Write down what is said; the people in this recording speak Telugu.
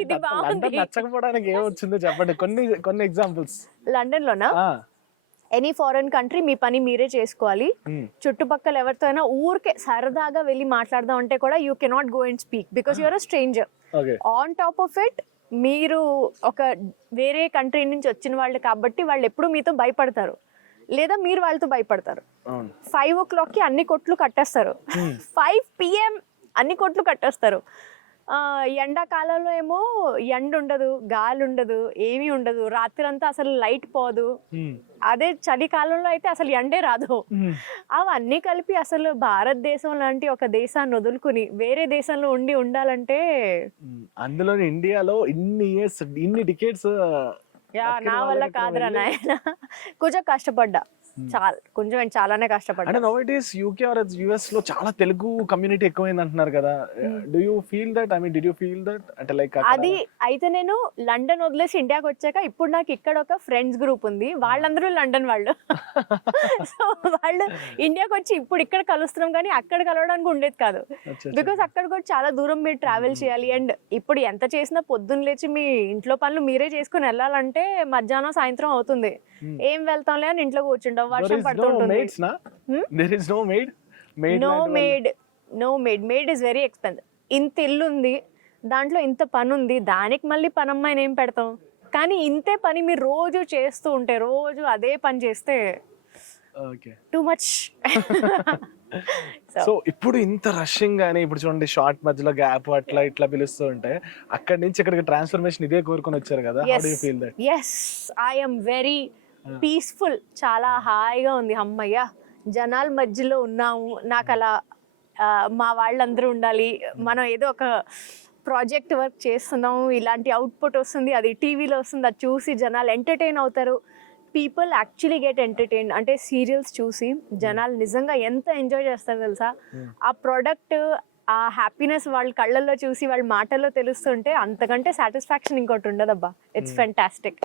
ఇది లండన్ బాగుంది. నచ్చకపోవడానికి ఏమొచ్చిందో చెప్పండి, కొన్ని కొన్ని ఎగ్జాంపుల్స్. లండన్ లోనా? ఎనీ ఫారెన్ కంట్రీ మీ పని మీరే చేసుకోవాలి. చుట్టుపక్కల ఎవరితో అయినా ఊరికే సరదాగా వెళ్ళి మాట్లాడదాం అంటే కూడా you cannot go and speak because you're a stranger. Okay. On top of it మీరు ఒక వేరే కంట్రీ నుంచి వచ్చిన వాళ్ళు కాబట్టి వాళ్ళు ఎప్పుడు మీతో భయపడతారు లేదా మీరు వాళ్ళతో భయపడతారు. 5 o'clockకి అన్ని కొట్లు కట్టేస్తారు. 5 PM అన్ని కొట్లు కట్టేస్తారు. ఎండాకాలంలో ఏమో ఎండ ఉండదు, గాలి ఉండదు, ఏమీ ఉండదు, రాత్రి అంతా అసలు లైట్ పోదు. అదే చలికాలంలో అయితే అసలు ఎండే రాదు. అవన్నీ కలిపి అసలు భారతదేశం లాంటి ఒక దేశాన్ని వదులుకుని వేరే దేశంలో ఉండాలంటే అందులో ఇండియాలో ఇన్ని ఇయర్స్, ఇన్ని డికేట్స్ నా వల్ల కాదురా నాయన. కొంచెం కష్టపడ్డా, కొంచెం చాలానే కష్టపడ్డా. అంటే now it is UK or US లో చాలా తెలుగు కమ్యూనిటీ ఎక్కువైంది అంటున్నారు కదా. Do you feel that? I mean did you feel that? అంటే లైక్ అది అయితే నేను లండన్ వదిలేసి ఇండియాకి వచ్చాక ఇప్పుడు నాకు ఇక్కడ ఒక ఫ్రెండ్స్ గ్రూప్ ఉంది, వాళ్ళందరూ లండన్ వాళ్ళు. సో వాళ్ళు ఇండియాకి వచ్చి ఇప్పుడు ఇక్కడ కలుస్తున్నాం కానీ అక్కడ కలవడానికి ఉండేది కాదు. బికాస్ అక్కడ కూడా చాలా దూరం మీరు ట్రావెల్ చేయాలి. అండ్ ఇప్పుడు ఎంత చేసినా పొద్దున్న లేచి మీ ఇంట్లో పనులు మీరే చేసుకుని వెళ్ళాలంటే మధ్యాహ్నం సాయంత్రం అవుతుంది. ఏం వెళ్తాంలే అని ఇంట్లో కూర్చుంటాం, వర్షం పడుతుంటుంది. No maid is very expensive. ఇంత ఇల్లు ఉంది, దాంట్లో ఇంత పని ఉంది, దానికి మళ్ళీ పనమ్మాయిని ఏం పెడతాం? కానీ ఇంతే పని మీరు రోజు చేస్తూ ఉంటే, రోజు అదే పని చేస్తే టూ మచ్. సో ఇప్పుడు ఇంత రషింగ్ గానీ ఇప్పుడు చూడండి, షార్ట్ మధ్యలో గ్యాప్ అట్లా ఇట్లా పిలుస్తూ ఉంటే అక్కడి నుంచి ఇక్కడికి ట్రాన్స్ఫర్మేషన్ ఇదే కోరుకొని వచ్చారు కదా. How do you feel that? yes I am very peaceful. చాలా హాయిగా ఉంది. అమ్మయ్య జనాల మధ్యలో ఉన్నాము. నాకు అలా మా వాళ్ళందరూ ఉండాలి, మనం ఏదో ఒక ప్రాజెక్ట్ వర్క్ చేస్తున్నాము, ఇలాంటి అవుట్పుట్ వస్తుంది, అది టీవీలో వస్తుంది, అది చూసి జనాలు ఎంటర్టైన్ అవుతారు. People actually get entertain. అంటే సీరియల్స్ చూసి జనాలు నిజంగా ఎంత ఎంజాయ్ చేస్తారు తెలుసా. ఆ ప్రోడక్ట్, ఆ హ్యాపీనెస్ వాళ్ళ కళ్ళల్లో చూసి వాళ్ళ మాటల్లో తెలుస్తుంటే అంతకంటే సాటిస్ఫాక్షన్ ఇంకోటి ఉండదబ్బా. It's fantastic.